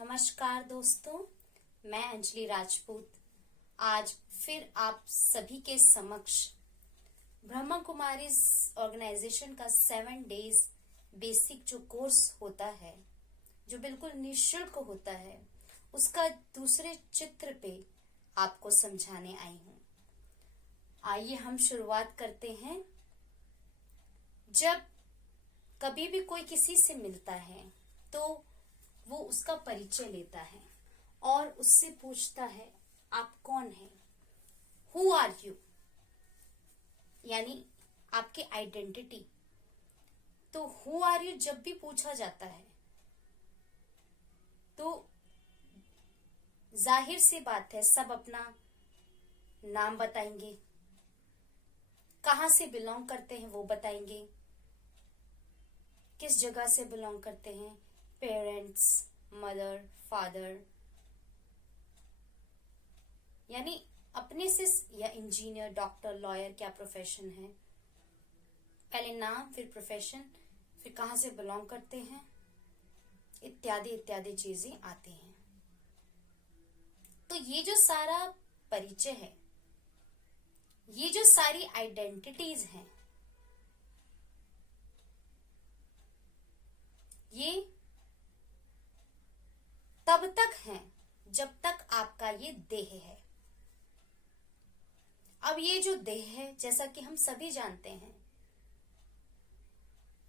नमस्कार दोस्तों, मैं अंजलि राजपूत आज फिर आप सभी के समक्ष ब्रह्मा कुमारीज ऑर्गेनाइजेशन का 7 डेज बेसिक जो कोर्स होता है, जो बिल्कुल निःशुल्क होता है, उसका दूसरे चित्र पे आपको समझाने आई हूँ। आइए हम शुरुआत करते हैं। जब कभी भी कोई किसी से मिलता है तो वो उसका परिचय लेता है और उससे पूछता है, आप कौन हैं? हु आर यू, यानी आपकी आइडेंटिटी। तो हु आर यू जब भी पूछा जाता है तो जाहिर सी बात है, सब अपना नाम बताएंगे, कहां से बिलोंग करते हैं वो बताएंगे, किस जगह से बिलोंग करते हैं, पेरेंट्स, मदर, फादर, यानी अपने से, या इंजीनियर, डॉक्टर, लॉयर, क्या प्रोफेशन है, पहले नाम, फिर प्रोफेशन, फिर कहां से बिलोंग करते हैं, इत्यादि इत्यादि चीजें आती हैं। तो ये जो सारा परिचय है, ये जो सारी आइडेंटिटीज हैं, ये तब तक हैं जब तक आपका ये देह है। अब ये जो देह है, जैसा कि हम सभी जानते हैं,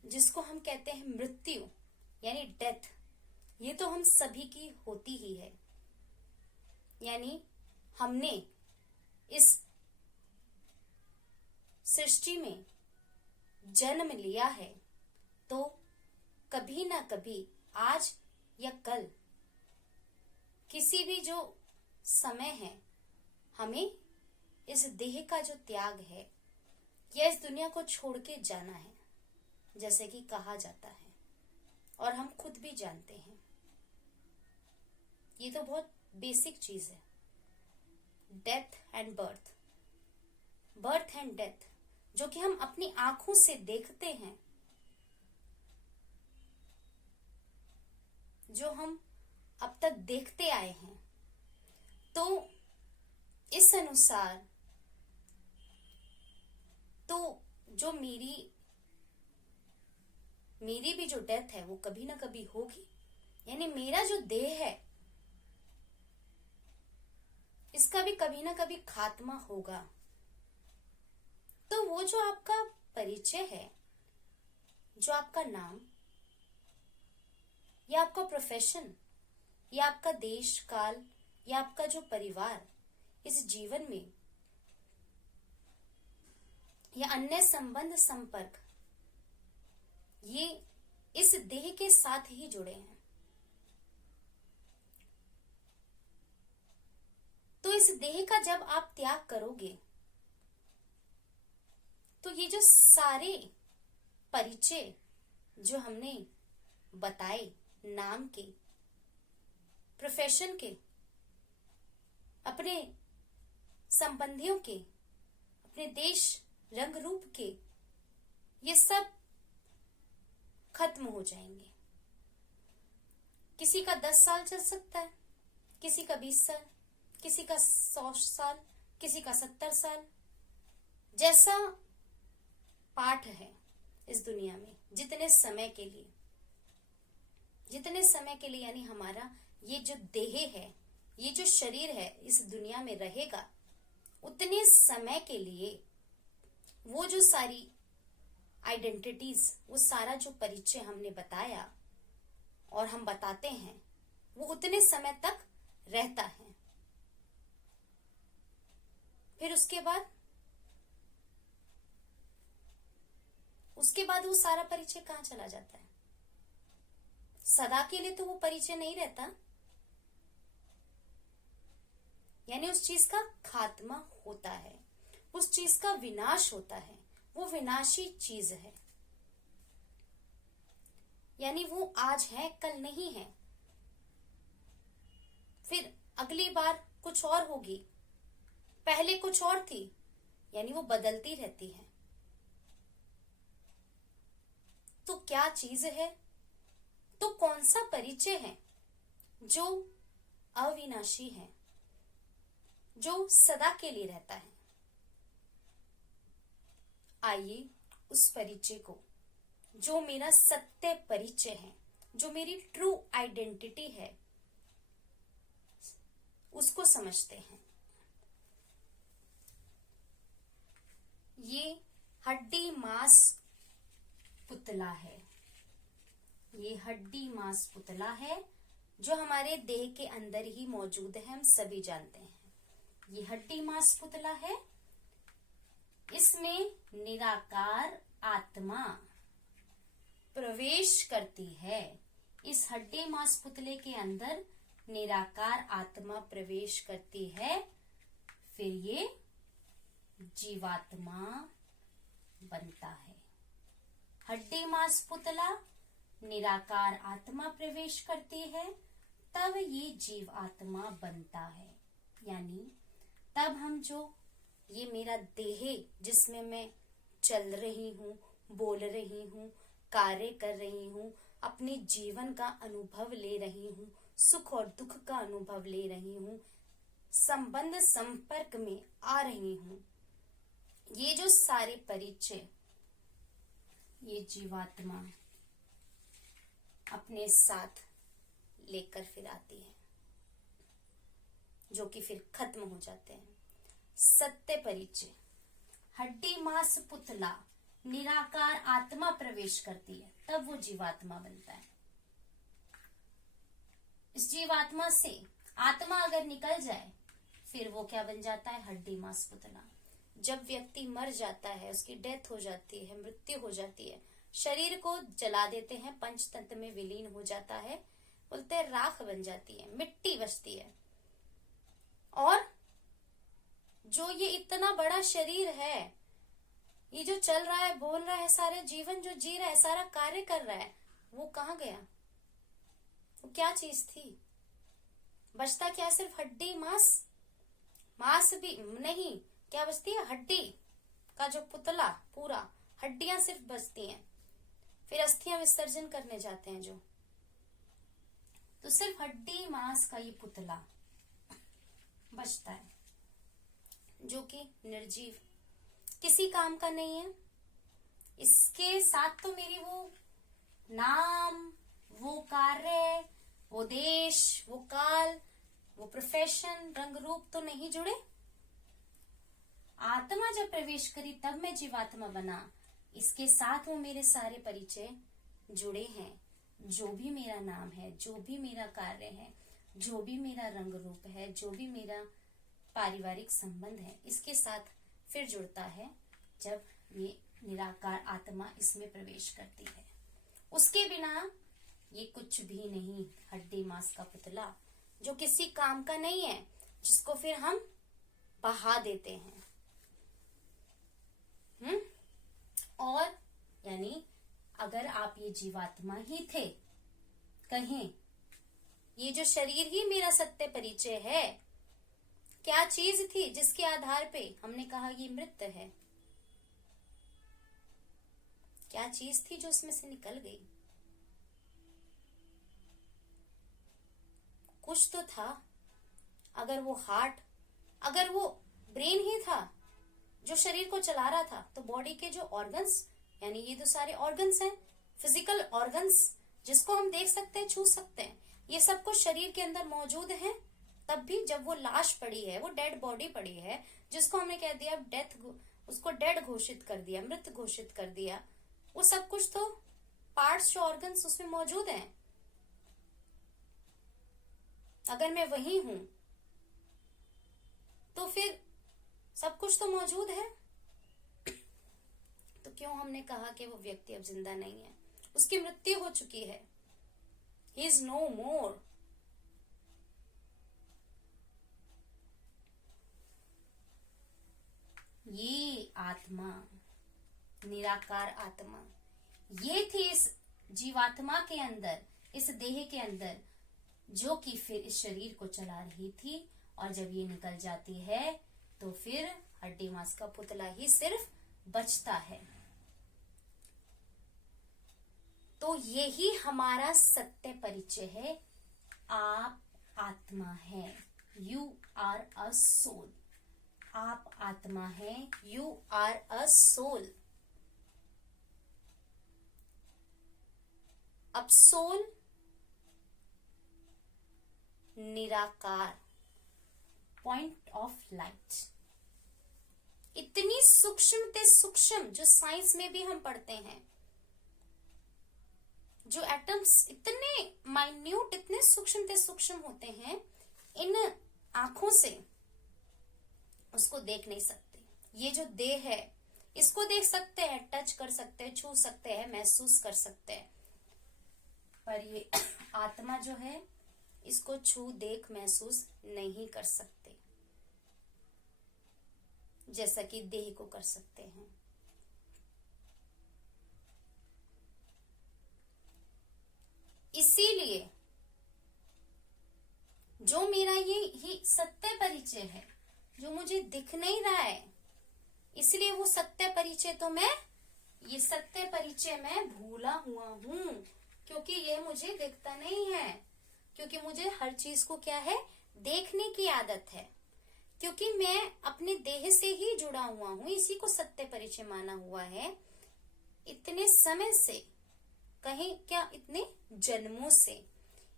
जिसको हम कहते हैं मृत्यु यानी डेथ, ये तो हम सभी की होती ही है। यानी हमने इस सृष्टि में जन्म लिया है तो कभी ना कभी, आज या कल, किसी भी जो समय है, हमें इस देह का जो त्याग है या इस दुनिया को छोड़ के जाना है, जैसे कि कहा जाता है और हम खुद भी जानते हैं। ये तो बहुत बेसिक चीज है, death and birth, birth and death, जो कि हम अपनी आंखों से देखते हैं, जो हम अब तक देखते आए हैं। तो इस अनुसार तो जो मेरी भी जो डेथ है वो कभी ना कभी होगी, यानी मेरा जो देह है इसका भी कभी ना कभी खात्मा होगा। तो वो जो आपका परिचय है, जो आपका नाम या आपका प्रोफेशन या आपका देश काल या आपका जो परिवार इस जीवन में या अन्य संबंध संपर्क, ये इस देह के साथ ही जुड़े हैं। तो इस देह का जब आप त्याग करोगे तो ये जो सारे परिचय जो हमने बताए, नाम के, प्रोफेशन के, अपने संबंधियों के, अपने देश रंग रूप के, ये सब खत्म हो जाएंगे। किसी का 10 साल चल सकता है, किसी का 20 साल, किसी का 100 साल, किसी का 70 साल, जैसा पाठ है इस दुनिया में, जितने समय के लिए यानी हमारा ये जो देह है, ये जो शरीर है इस दुनिया में रहेगा, उतने समय के लिए वो जो सारी आइडेंटिटीज, वो सारा जो परिचय हमने बताया और हम बताते हैं, वो उतने समय तक रहता है। फिर उसके बाद वो सारा परिचय कहाँ चला जाता है? सदा के लिए तो वो परिचय नहीं रहता, यानी उस चीज का खात्मा होता है, उस चीज का विनाश होता है, वो विनाशी चीज है। यानी वो आज है, कल नहीं है, फिर अगली बार कुछ और होगी, पहले कुछ और थी, यानी वो बदलती रहती है। तो क्या चीज है? तो कौन सा परिचय है जो अविनाशी है, जो सदा के लिए रहता है। आइए उस परिचय को, जो मेरा सत्य परिचय है, जो मेरी ट्रू आइडेंटिटी है, उसको समझते हैं। ये हड्डी मांस पुतला है, ये हड्डी मांस पुतला है जो हमारे देह के अंदर ही मौजूद है, हम सभी जानते हैं। ये हड्डी मांस पुतला है, इसमें निराकार आत्मा प्रवेश करती है। इस हड्डी मांस पुतले के अंदर निराकार आत्मा प्रवेश करती है, फिर ये जीवात्मा बनता है। हड्डी मांस पुतला, निराकार आत्मा प्रवेश करती है, तब ये जीवात्मा बनता है। यानी तब हम जो ये मेरा देह जिसमें मैं चल रही हूँ, बोल रही हूँ, कार्य कर रही हूँ, अपने जीवन का अनुभव ले रही हूँ, सुख और दुख का अनुभव ले रही हूँ, संबंध संपर्क में आ रही हूँ, ये जो सारे परिचय ये जीवात्मा अपने साथ लेकर फिर आती है, जो कि फिर खत्म हो जाते हैं। सत्य परिचय, हड्डी मांस पुतला, निराकार आत्मा प्रवेश करती है, तब वो जीवात्मा बनता है। इस जीवात्मा से आत्मा अगर निकल जाए, फिर वो क्या बन जाता है? हड्डी मांस पुतला। जब व्यक्ति मर जाता है, उसकी डेथ हो जाती है, मृत्यु हो जाती है, शरीर को जला देते हैं, पंचतत्व में विलीन हो जाता है, बोलते हैं राख बन जाती है, मिट्टी बचती है। और जो ये इतना बड़ा शरीर है, ये जो चल रहा है, बोल रहा है, सारे जीवन जो जी रहा है, सारा कार्य कर रहा है, वो कहाँ गया? वो क्या चीज थी? बचता क्या? सिर्फ हड्डी मांस? मांस भी नहीं, क्या बचती है? हड्डी का जो पुतला, पूरा हड्डियां सिर्फ बचती हैं। फिर अस्थियां विसर्जन करने जाते हैं जो, तो सिर्फ हड्डी मांस का ये पुतला बचता है, जो कि निर्जीव, किसी काम का नहीं है। इसके साथ तो मेरी वो नाम, वो कार्य, वो देश, वो काल, वो प्रोफेशन, रंग रूप तो नहीं जुड़े। आत्मा जब प्रवेश करी तब मैं जीवात्मा बना, इसके साथ वो मेरे सारे परिचय जुड़े हैं। जो भी मेरा नाम है, जो भी मेरा कार्य है, जो भी मेरा रंग रूप है, जो भी मेरा पारिवारिक संबंध है, इसके साथ फिर जुड़ता है जब ये निराकार आत्मा इसमें प्रवेश करती है। उसके बिना ये कुछ भी नहीं। हड्डी मांस का पुतला जो किसी काम का नहीं है, जिसको फिर हम बहा देते हैं। और यानी अगर आप ये जीवात्मा ही थे, कहें ये जो शरीर ही मेरा सत्य परिचय है, क्या चीज थी जिसके आधार पे हमने कहा ये मृत है? क्या चीज थी जो उसमें से निकल गई? कुछ तो था। अगर वो हार्ट, अगर वो ब्रेन ही था जो शरीर को चला रहा था, तो बॉडी के जो ऑर्गन्स, यानी ये तो सारे ऑर्गन्स हैं, फिजिकल ऑर्गन्स जिसको हम देख सकते हैं, छू सकते हैं, ये सब कुछ शरीर के अंदर मौजूद है। तब भी जब वो लाश पड़ी है, वो डेड बॉडी पड़ी है, जिसको हमने कह दिया डेथ, उसको डेड घोषित कर दिया, मृत घोषित कर दिया, वो सब कुछ तो पार्ट्स जो ऑर्गन्स उसमें मौजूद हैं। अगर मैं वही हूं तो फिर सब कुछ तो मौजूद है। तो क्यों हमने कहा कि वो व्यक्ति अब जिंदा नहीं है? उसकी मृत्यु हो चुकी है। ही इज नो मोर। ये आत्मा, निराकार आत्मा, ये थी इस जीवात्मा के अंदर, इस देह के अंदर, जो कि फिर इस शरीर को चला रही थी। और जब ये निकल जाती है तो फिर हड्डी मांस का पुतला ही सिर्फ बचता है। तो यही हमारा सत्य परिचय है। आप आत्मा है। You are a soul. आप आत्मा है। You are a soul. अब सोल निराकार, पॉइंट ऑफ लाइट, इतनी सूक्ष्म से सूक्ष्म जो साइंस में भी हम पढ़ते हैं, जो एटम्स इतने माइन्यूट, इतने सूक्ष्म से सूक्ष्म होते हैं, इन आंखों से उसको देख नहीं सकते। ये जो देह है इसको देख सकते हैं, टच कर सकते हैं, छू सकते हैं, महसूस कर सकते हैं, पर ये आत्मा जो है इसको छू, देख, महसूस नहीं कर सकते जैसा कि देह को कर सकते हैं। इसीलिए जो मेरा ये ही सत्य परिचय है, जो मुझे दिख नहीं रहा है, इसलिए वो सत्य परिचय तो ये सत्य परिचय मैं भूला हुआ हूं, क्योंकि ये मुझे दिखता नहीं है, क्योंकि मुझे हर चीज को क्या है, देखने की आदत है, क्योंकि मैं अपने देह से ही जुड़ा हुआ हूं, इसी को सत्य परिचय माना हुआ है इतने समय से, कहीं क्या इतने जन्मों से।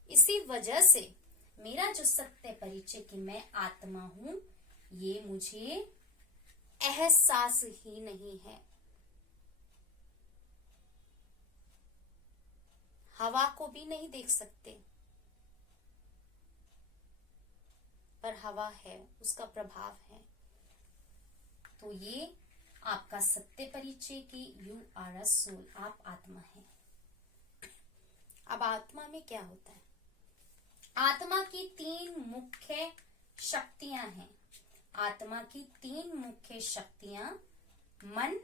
इसी वजह से मेरा जो सत्य परिचय कि मैं आत्मा हूं, ये मुझे एहसास ही नहीं है। हवा को भी नहीं देख सकते, पर हवा है, उसका प्रभाव है। तो ये आपका सत्य परिचय कि यू आर अ सोल, आप आत्मा है। अब आत्मा में क्या होता है? आत्मा की 3 मुख्य शक्तियां हैं। आत्मा की 3 मुख्य शक्तियां मन,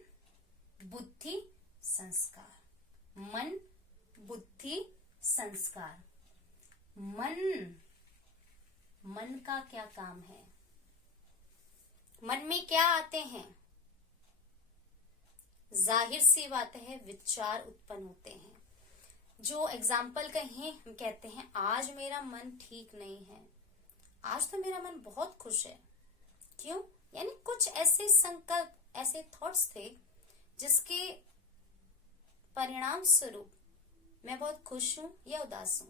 बुद्धि, संस्कार। मन, बुद्धि, संस्कार। मन का क्या काम है? मन में क्या आते हैं? जाहिर सी बात है, विचार उत्पन्न होते हैं। जो एग्जाम्पल कहें, हम कहते हैं आज मेरा मन ठीक नहीं है, आज तो मेरा मन बहुत खुश है। क्यों? यानी कुछ ऐसे संकल्प, ऐसे थॉट्स थे जिसके परिणाम स्वरूप मैं बहुत खुश हूं या उदास हूं।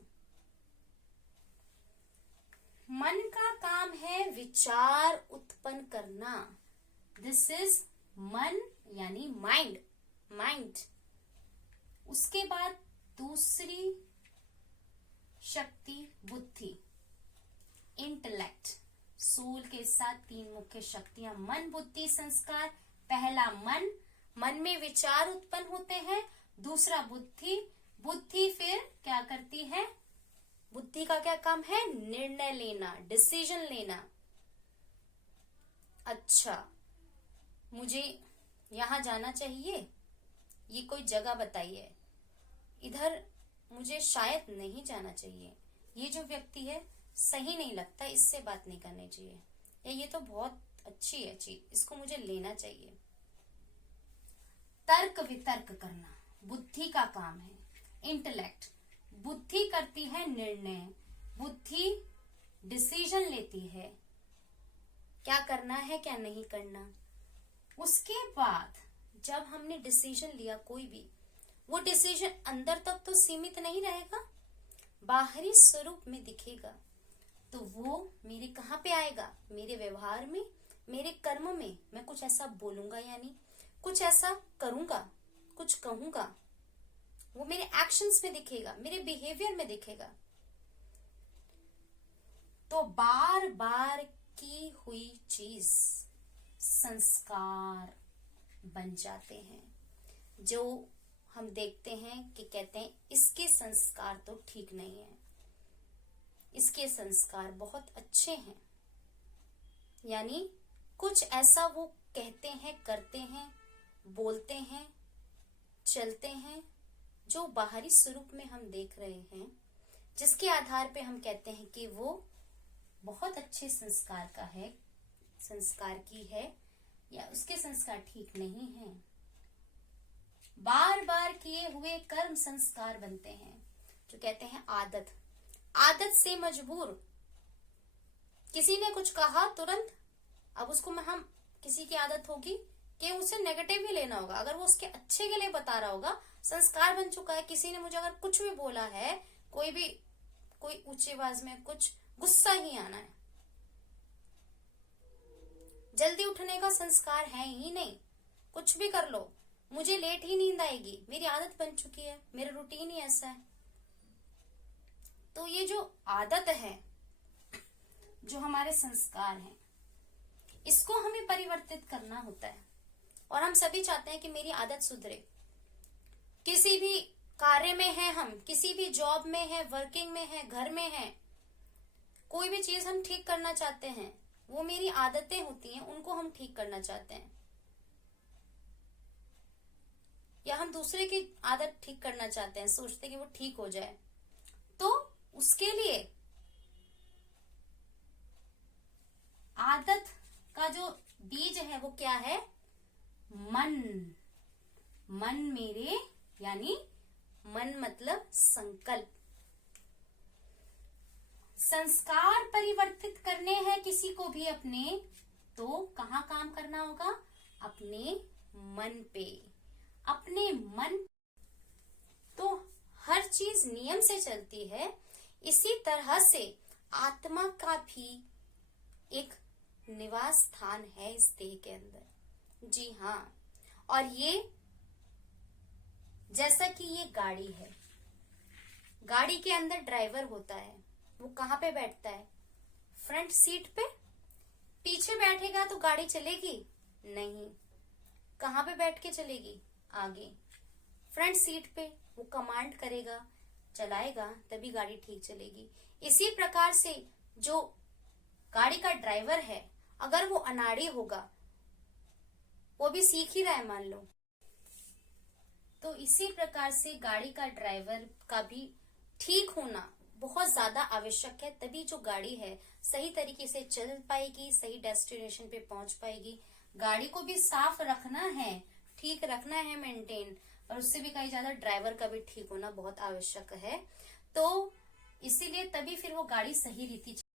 मन का काम है विचार उत्पन्न करना। दिस इज मन, यानी माइंड। उसके बाद दूसरी शक्ति बुद्धि, इंटेलेक्ट। सोल के साथ 3 मुख्य शक्तियां मन, बुद्धि, संस्कार। पहला मन में विचार उत्पन्न होते हैं। दूसरा बुद्धि फिर क्या करती है? बुद्धि का क्या काम है? निर्णय लेना, डिसीजन लेना। अच्छा, मुझे यहां जाना चाहिए, ये कोई जगह बताइए, इधर मुझे शायद नहीं जाना चाहिए, ये जो व्यक्ति है सही नहीं लगता, इससे बात नहीं करनी चाहिए, या ये तो बहुत अच्छी है चीज, इसको मुझे लेना चाहिए। तर्क वितर्क करना बुद्धि का काम है। इंटेलेक्ट, बुद्धि करती है निर्णय, बुद्धि डिसीजन लेती है क्या करना है क्या नहीं करना। उसके बाद जब हमने डिसीजन लिया कोई भी, वो डिसीजन अंदर तक तो सीमित नहीं रहेगा, बाहरी स्वरूप में दिखेगा, तो वो मेरे कहाँ पे आएगा? मेरे व्यवहार में, मेरे कर्म में। मैं कुछ ऐसा बोलूंगा, यानी कुछ ऐसा करूंगा, कुछ कहूंगा, वो मेरे एक्शंस में दिखेगा, मेरे बिहेवियर में दिखेगा। तो बार बार की हुई चीज संस्कार बन जाते हैं, जो हम देखते हैं कि कहते हैं इसके संस्कार तो ठीक नहीं है, इसके संस्कार बहुत अच्छे हैं। यानी कुछ ऐसा वो कहते हैं, करते हैं, बोलते हैं, चलते हैं, जो बाहरी स्वरूप में हम देख रहे हैं, जिसके आधार पे हम कहते हैं कि वो बहुत अच्छे संस्कार का है, संस्कार की है, या उसके संस्कार ठीक नहीं है। बार बार किए हुए कर्म संस्कार बनते हैं, जो कहते हैं आदत। आदत से मजबूर, किसी ने कुछ कहा तुरंत, अब उसको हम किसी की आदत होगी कि उसे नेगेटिव ही लेना होगा, अगर वो उसके अच्छे के लिए बता रहा होगा, संस्कार बन चुका है। किसी ने मुझे अगर कुछ भी बोला है, कोई ऊंची आवाज में कुछ, गुस्सा ही आना है। जल्दी उठने का संस्कार है ही नहीं, कुछ भी कर लो, मुझे लेट ही नींद आएगी, मेरी आदत बन चुकी है, मेरा रूटीन ही ऐसा है। तो ये जो आदत है, जो हमारे संस्कार हैं, इसको हमें परिवर्तित करना होता है। और हम सभी चाहते हैं कि मेरी आदत सुधरे। किसी भी कार्य में है, हम किसी भी जॉब में है, वर्किंग में है, घर में है, कोई भी चीज हम ठीक करना चाहते हैं, वो मेरी आदतें होती हैं, उनको हम ठीक करना चाहते हैं, या हम दूसरे की आदत ठीक करना चाहते हैं, सोचते हैं कि वो ठीक हो जाए। तो उसके लिए आदत का जो बीज है वो क्या है? मन। मन मेरे, यानी मन मतलब संकल्प। संस्कार परिवर्तित करने हैं किसी को भी अपने, तो कहाँ काम करना होगा? अपने मन पे, अपने मन। तो हर चीज नियम से चलती है, इसी तरह से आत्मा का भी एक निवास स्थान है इस देह के अंदर। जी हाँ। और ये जैसा कि ये गाड़ी है, गाड़ी के अंदर ड्राइवर होता है, वो कहाँ पे बैठता है? फ्रंट सीट पे। पीछे बैठेगा तो गाड़ी चलेगी नहीं, कहाँ पे बैठ के चलेगी? आगे फ्रंट सीट पे। वो कमांड करेगा, चलाएगा, तभी गाड़ी ठीक चलेगी। इसी प्रकार से जो गाड़ी का ड्राइवर है, अगर वो अनाड़ी होगा, वो भी सीख ही रहा है मान लो, तो इसी प्रकार से गाड़ी का ड्राइवर का भी ठीक होना बहुत ज्यादा आवश्यक है, तभी जो गाड़ी है सही तरीके से चल पाएगी, सही डेस्टिनेशन पे पहुंच पाएगी। गाड़ी को भी साफ रखना है, ठीक रखना है, मेंटेन, और उससे भी कहीं ज्यादा ड्राइवर का भी ठीक होना बहुत आवश्यक है। तो इसीलिए तभी फिर वो गाड़ी सही रीति